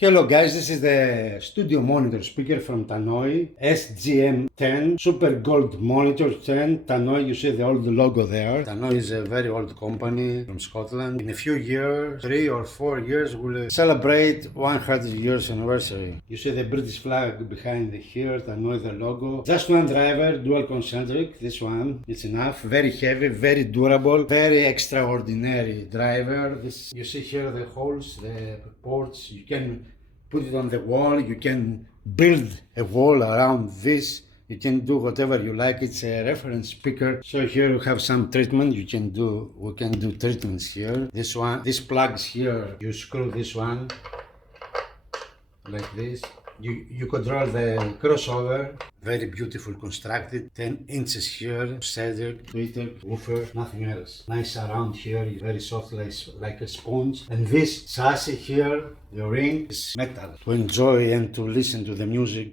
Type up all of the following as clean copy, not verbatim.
Hello guys, this is the studio monitor speaker from Tannoy, SGM10, Super Gold Monitor 10. Tannoy, you see the old logo there. Tannoy is a very old company from Scotland. In a few years, 3 or 4 years, we'll celebrate 100 years anniversary. You see the British flag behind here, Tannoy the logo. Just one driver, dual concentric, this one, it's enough. Very heavy, very durable, very extraordinary driver. This, you see here the holes, the ports, you can put it on the wall, you can build a wall around this, you can do whatever you like. It's a reference speaker. So here you have some treatment we can do treatments here. This one, these plugs here, you screw this one like this. You control the crossover, very beautiful constructed, 10 inches here, shader, tweeter, woofer, nothing else. Nice around here, very soft like a sponge. And this chassis here, the ring, is metal. To enjoy and to listen to the music.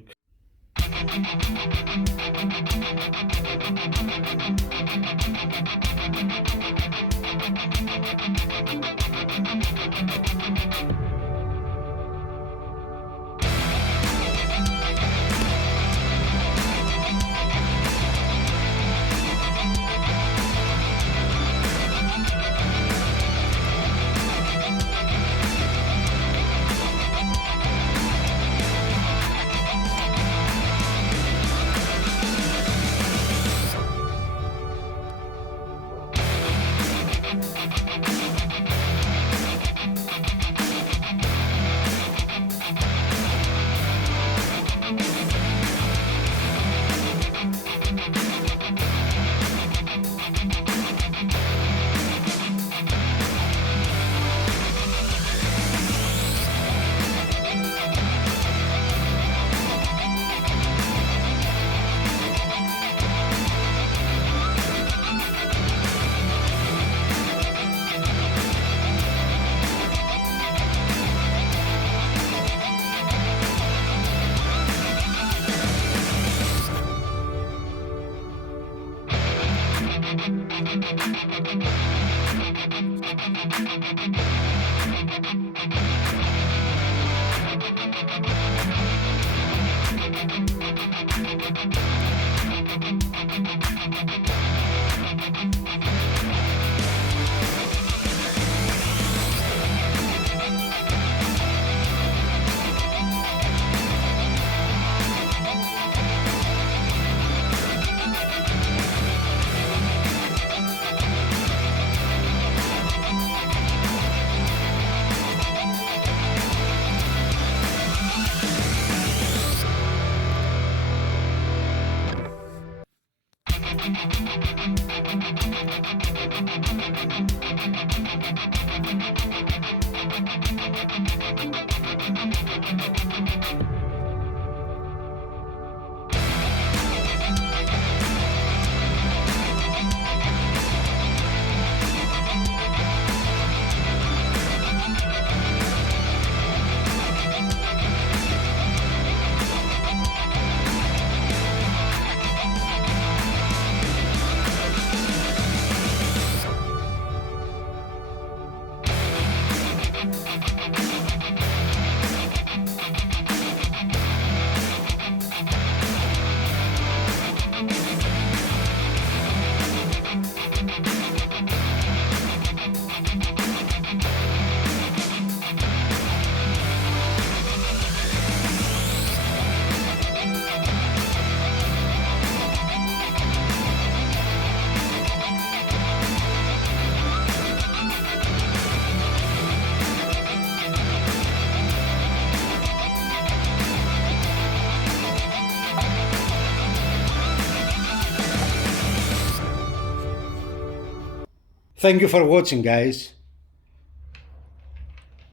Thank you for watching, guys.